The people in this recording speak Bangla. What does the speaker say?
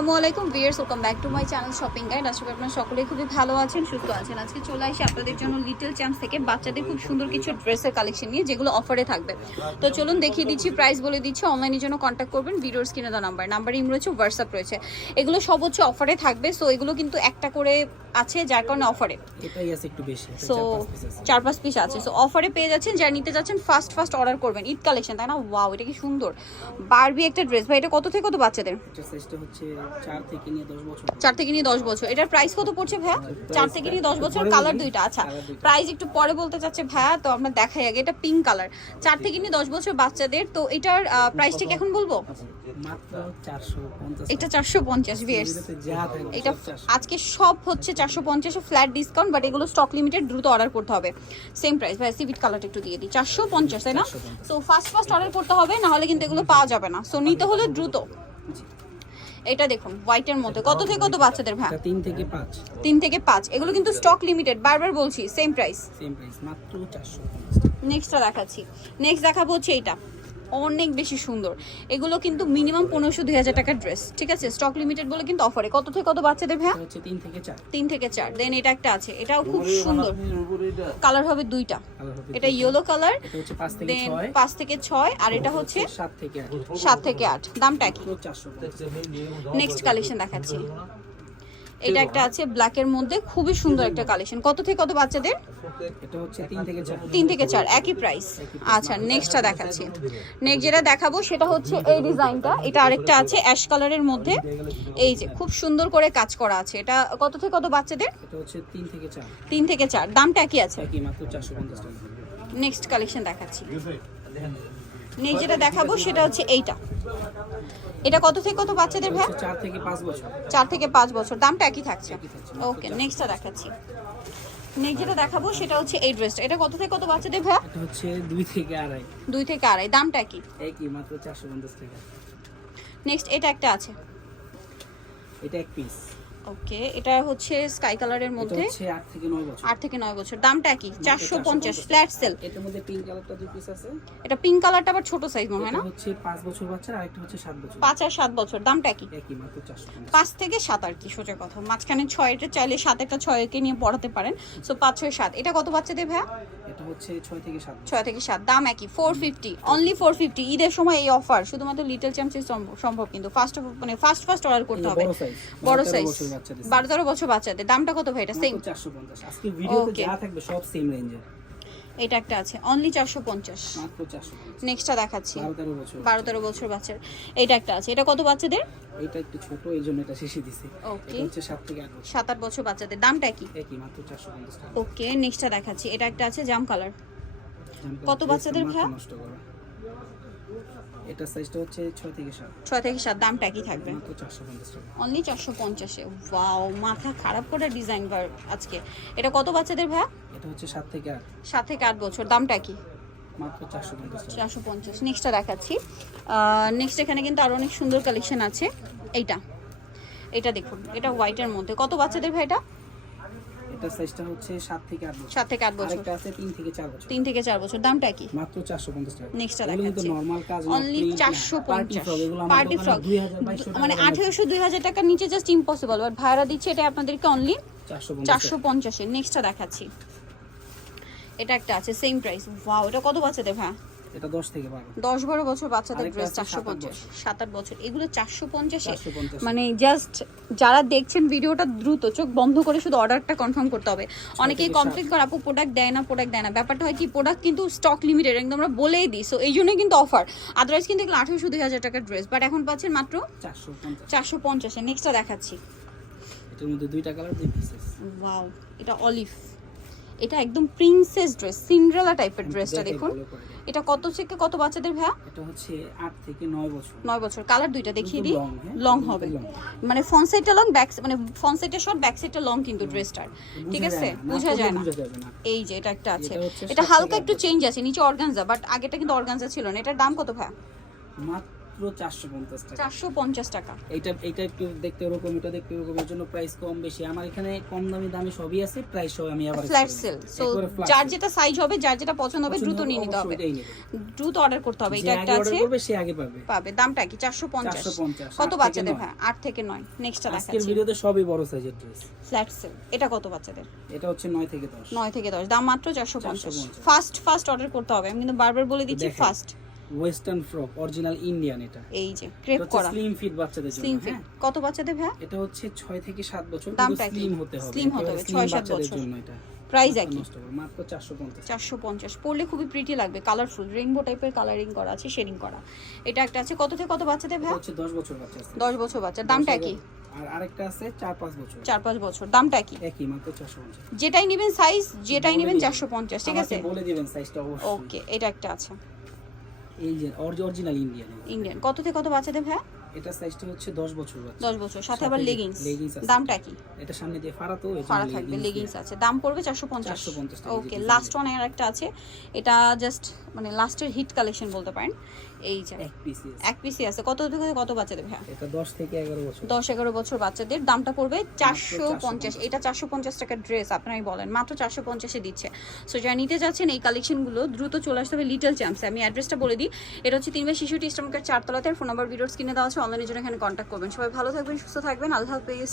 আসসালামু আলাইকুম viewers, welcome back to my channel shopping guide. আশা করি আপনারা সকলেই খুবই ভালো আছেন, সুস্থ আছেন। আজকে চলে আসি আপনাদের জন্য লিটল চ্যাম্পস থেকে বাচ্চাদের খুব সুন্দর কিছু ড্রেসের কালেকশন নিয়ে, যেগুলো অফারে থাকবে। তো চলুন দেখিয়ে দিচ্ছি, প্রাইস বলে দিচ্ছি। অনলাইনের জন্য কন্ট্যাক্ট করবেন, ভিডিওর স্ক্রিনে দেওয়া নাম্বার ইম রয়েছে, হোয়াটসঅ্যাপ রয়েছে। এগুলো সব হচ্ছে অফারে থাকবে। সো এগুলো কিন্তু একটা করে আছে, যার কারণে অফারে এটাই আছে একটু বেশি। সো 4-5 পিস আছে। সো অফারে পেয়ে যাচ্ছেন, যারা নিতে যাচ্ছেন ফার্স্ট অর্ডার করবেন। ঈদ কালেকশন, তাই না? ওয়াও, এটা কি সুন্দর বারবি একটা ড্রেস ভাই। এটা কত থেকে কত বাচ্চাদের? এটা সাইজটা হচ্ছে 4 থেকে নিয়ে 10 বছর। 4 থেকে নিয়ে 10 বছর। এটার প্রাইস কত পড়ছে ভাইয়া? 4 থেকে নিয়ে 10 বছর, কালার দুইটা। আচ্ছা, প্রাইস একটু পরে বলতে চাচ্ছে ভাইয়া, তো আমরা দেখাই আগে। এটা পিঙ্ক কালার, 4 থেকে নিয়ে 10 বছর বাচ্চাদের। তো এটার প্রাইসটা কি এখন বলবো? মাত্র 450। এটা 450 ভিউয়ার্স। এটা আজকে সব হচ্ছে 450 এ ফ্ল্যাট ডিসকাউন্ট, বাট এগুলো স্টক লিমিটেড, দ্রুত অর্ডার করতে হবে। সেম প্রাইস ভাই, সিভিট কালারটা একটু দিয়ে দিই। 450, তাই না? সো ফার্স্ট অর্ডার করতে হবে, না হলে কিন্তু এগুলো পাওয়া যাবে না। সো নিতে হলে দ্রুত। এটা দেখুন হোয়াইটের মধ্যে, কত থেকে কত বাচ্চাদের ভাই? 3 থেকে 5। 3 থেকে 5। এগুলো কিন্তু স্টক লিমিটেড, বারবার বলছি। সেম প্রাইস মাত্র 450। নেক্সটটা দেখাচ্ছি। নেক্সট দেখাবো হচ্ছে এইটা, অনেক বেশি সুন্দর। এগুলো কিন্তু মিনিমাম 1500-2000 টাকার ড্রেস, ঠিক আছে? স্টক লিমিটেড বলে কিন্তু অফারে। কত থেকে কত বাচ্চাদের ভাই? এটা হচ্ছে 3 থেকে 4। 3 থেকে 4। দেন এটা একটা আছে, এটাও খুব সুন্দর। কালার হবে দুইটা, এটা ইয়েলো কালার। এটা হচ্ছে 5 থেকে 6। 5 থেকে 6, আর এটা হচ্ছে 7 থেকে 8। 7 থেকে 8। দামটা কি? 450। নেক্সট কালেকশন দেখাচ্ছি। এটা একটা আছে ব্ল্যাকের মধ্যে, খুবই সুন্দর একটা কালেকশন। কত থেকে কত বাচ্চাদের? এটা হচ্ছে 3 থেকে 4। 3 থেকে 4, একই প্রাইস। আচ্ছা, নেক্সটটা দেখাচ্ছি। নেক্সট যেটা দেখাবো সেটা হচ্ছে এই ডিজাইনটা। এটা আরেকটা আছে অ্যাশ কালারের মধ্যে, এই যে খুব সুন্দর করে কাজ করা আছে। এটা কত থেকে কত বাচ্চাদের? এটা হচ্ছে 3 থেকে 4। 3 থেকে 4। দামটা একই আছে। একই, মাত্র 450 টাকা। নেক্সট কালেকশন দেখাচ্ছি। নেক্সট যেটা দেখাবো সেটা হচ্ছে এইটা। এটা কত থেকে কত বাচ্চাদের ভাই? 4 থেকে 5 বছর। 4 থেকে 5 বছর। দামটা একই থাকছে। ওকে, নেক্সটটা দেখাচ্ছি। নেক্সট যেটা দেখাবো সেটা হচ্ছে এই ড্রেসটা। এটা কত থেকে কত বাচ্চাদের ভাই? এটা হচ্ছে 2 থেকে 2.5। 2 থেকে 2.5। দামটা কি? একই, মাত্র 450 টাকা। নেক্সট এটা একটা আছে, এটা এক পিস। ওকে। এটা হচ্ছে স্কাই কালারের মধ্যে, এটা হচ্ছে 8 থেকে 9 বছর। 8 থেকে 9 বছর। দামটা কি? 450 ফ্ল্যাট সেল। এটার মধ্যে পিঙ্ক কালারটা 2 পিস আছে। এটা পিঙ্ক কালারটা আবার ছোট সাইজ মনে হয় না? এটা হচ্ছে 5 বছর বাচ্চা, আর একটা হচ্ছে 7 বছর। 5 আর 7 বছর। দামটা কি? একই, মাত্র 450। 5 থেকে 7 আর কি, সোজা কথা। মাঝখানে 6 এটা চাইলে 7 একটা 6 কে নিয়ে পড়াতে পারেন। সো 5 6 7। এটা কত বাচ্চাদের ভাই? এটা হচ্ছে 6 থেকে 7। 6 থেকে 7। দাম একই, 450, অনলি 450। ঈদের সময় এই অফার শুধুমাত্র লিটল চ্যাম্পসে সম্ভব। কিন্তু ফার্স্ট অর্ডার করতে হবে। বড় সাইজ 12-13 বছর বাচ্চাদের। দামটা কত ভাই? এটা সেম 450। আজকে ভিডিওতে যা থাকবে সব সেম রেঞ্জের। এটা একটা আছে অনলি 450, মাত্র 450। নেক্সটটা দেখাচ্ছি। 12-13 বছর। 12-13 বছর বাচ্চার। এটা একটা আছে, এটা কত বাচ্চাদের? এটা একটু ছোট, এইজন্য এটা শেষে দিছি। ওকে, এটা হচ্ছে 7 থেকে 8 বছর। 7-8 বছর বাচ্চাদের। দামটা কি? একই, মাত্র 450 টাকা। ওকে, নেক্সটটা দেখাচ্ছি। এটা একটা আছে জাম কালার। কত বাচ্চাদের ভাই? নষ্ট করা। এটা সাইজটা হচ্ছে 6 থেকে 7। 6 থেকে 7। দামটা কি থাকবে? মাত্র 450 টাকা। অনলি 450 এ। ওয়াও, মাথা খারাপ করে ডিজাইন বার আজকে। এটা কত বাচ্চাদের ভাই? এটা হচ্ছে 7 থেকে 8। 7 থেকে 8 বছর। দামটা কি? মাত্র 450 টাকা। 450। নেক্সটটা দেখাচ্ছি। নেক্সট এখানে কিন্তু আরো অনেক সুন্দর কালেকশন আছে। এটা দেখুন, এটা হোয়াইটের মধ্যে। কত বাচ্চাদের ভাই এটা? এটা সাইজটা হচ্ছে 7 থেকে 8 বছর। 7 থেকে 8 বছর। আরেকটা আছে 3 থেকে 4 বছর। 3 থেকে 4 বছর। দামটা কি? মাত্র 450 টাকা। নেক্সটটা এগুলো কিন্তু দেখাচ্ছি। নরমাল কাজ না, অনলি প্রিন্ট না, 450। এগুলো পার্টি আমাদের ফ্রক 2000-2200 মানে 1800-2000 টাকার নিচে জাস্ট ইম্পসিবল। বাট ভাড়া দিচ্ছে এটা আপনাদেরকে অনলি 450 এ। নেক্সটটা দেখাচ্ছি। এটা একটা আছে সেম প্রাইস। ওয়াও, এটা কত বাচ্চাদের ভাই? এটা 10 থেকে 12। 10-12 বছর বাচ্চাদের আরেকটা ড্রেস আছে 450। 7-8 বছর। এগুলো 450 এ। 450 মানে জাস্ট যারা দেখছেন ভিডিওটা দ্রুত চোখ বন্ধ করে শুধু অর্ডারটা কনফার্ম করতে হবে। অনেকেই কমপ্লিট করে আপু প্রোডাক্ট দেয় না। ব্যাপারটা হয় কি, প্রোডাক্ট কিন্তু স্টক লিমিটেড, একদম আমরা বলেই দিই। সো এই জন্যই কিন্তু অফার। আদারওয়াইজ কিন্তু এগুলো 1800-2000 টাকার ড্রেস, বাট এখন পাচ্ছেন মাত্র 450 এ। নেক্সটটা দেখাচ্ছি। এটার মধ্যে দুইটা কালার, 2 পিসেস। ওয়াও, এটা অলিভ। এটা একদম প্রিন্সেস ড্রেস, সিন্ড্রেলা টাইপের ড্রেসটা দেখুন। এটা কত থেকে কত বাচ্চাদের ভাইয়া? এটা হচ্ছে 8 থেকে 9 বছর। 9 বছর। কালার দুইটা দেখিয়ে দিই। হ্যাঁ? লং হবে, মানে ফ্রন্ট সাইডটা লং, ব্যাক মানে ফ্রন্ট সাইডটা শর্ট, ব্যাক সাইডটা লং কিন্তু ড্রেসটার, ঠিক আছে? বোঝা যায় না। এই যে এটা একটা আছে, এটা হালকা একটু চেঞ্জ আছে, নিচে অর্গানজা, বাট আগেটা কিন্তু অর্গানজা ছিল না। এটার দাম কত ভাইয়া? মাত্র 450 টাকা। 450 টাকা। এটা একটু দেখতে এরকম, এটা দেখতে এরকম, এর জন্য প্রাইস কম বেশি। আমার এখানে কম দামি সবই আছে, প্রাইস সব আমি আবার ফ্ল্যাট সেল। সো যার যেটা সাইজ হবে, যার যেটা পছন্দ হবে দ্রুত নিয়ে নিতে হবে, দ্রুত অর্ডার করতে হবে। এটা একটা আছে, সে আগে পাবে। দামটা কি? 450। কত বাচ্চাদের ভাই? 8 থেকে 9। নেক্সটটা দেখাচ্ছি। আজকের ভিডিওতে সবই বড় সাইজের ড্রেস। Flat sell. এটা কত বাচ্চাদের? এটা হচ্ছে 9 থেকে 10। 9 থেকে 10, দাম মাত্র 450। ফাস্ট অর্ডার করতে হবে, আমি কিন্তু বারবার বলে দিচ্ছি fast. Western frock original Indian. এটা এই যে ক্রেপ করা স্লিম ফিট বাচ্চাদের জন্য। Slim fit. কত বাচ্চাদের ভাই? এটা হচ্ছে 6 থেকে 7 বছর। দামটা কি? স্লিম হতে হবে 6-7 বছর জন্য। এটা প্রাইস একই, মাত্র 450। 450। পরলে খুবই প্রিটি লাগবে, কালারফুল রেইনবো টাইপের কালারিং করা আছে, শেডিং করা। এটা একটা আছে, কত থেকে কত বাচ্চাদের ভাই? হচ্ছে 10 বছর বাচ্চা আছে। 10 বছর বাচ্চা, দামটা কি? আর আরেকটা আছে 4-5 বছর। 4-5 বছর, দামটা কি? একই, মাত্র 450। যেটাই নেবেন সাইজ, যেটাই নেবেন 450, ঠিক আছে? আমাকে বলে দিবেন সাইজটা অবশ্যই। ওকে, এটা একটা আছে এই যে অরিজিনাল ইন্ডিয়ান। কত থেকে কত বাচ্চাদের ভাই? এটা সাইজটা হচ্ছে 10 বছর বাচ্চা। 10 বছর, সাথে আবার লেগিংস। আছে। দামটা কি? এটা সামনে দিয়ে ফাড়া তো, ফাড়া থাকবে, লেগিংস আছে, দাম পড়বে 450। 450 টাকা। ওকে, লাস্ট ওয়ান আর একটা আছে, এটা জাস্ট মানে লাস্টের হিট কালেকশন বলতে পারেন। এই যে এক পিসি আছে, কত থেকে কত বাচ্চাদের ভাই? এটা 10 থেকে 11 বছর। 10-11 বছর বাচ্চাদের, দামটা পড়বে 450। এটা 450 টাকার ড্রেস, আপনারাই বলেন, মাত্র 450 এ দিচ্ছে। সো যারা নিতে যাচ্ছেন এই কালেকশনগুলো দ্রুত চলে আসতে হবে লিটল চ্যাম্পসে। আমি অ্যাড্রেসটা বলে দিই, এটা হচ্ছে 3/শিশু ইস্টার মার্কেট 4 তলাতে। ফোন নাম্বার ভিডিওস কিনে দেওয়া আছে, অনলাইনের জন্য এখানে কন্ট্যাক্ট করবেন। সবাই ভালো থাকবেন, সুস্থ থাকবেন, আল্লাহ হাফেজ।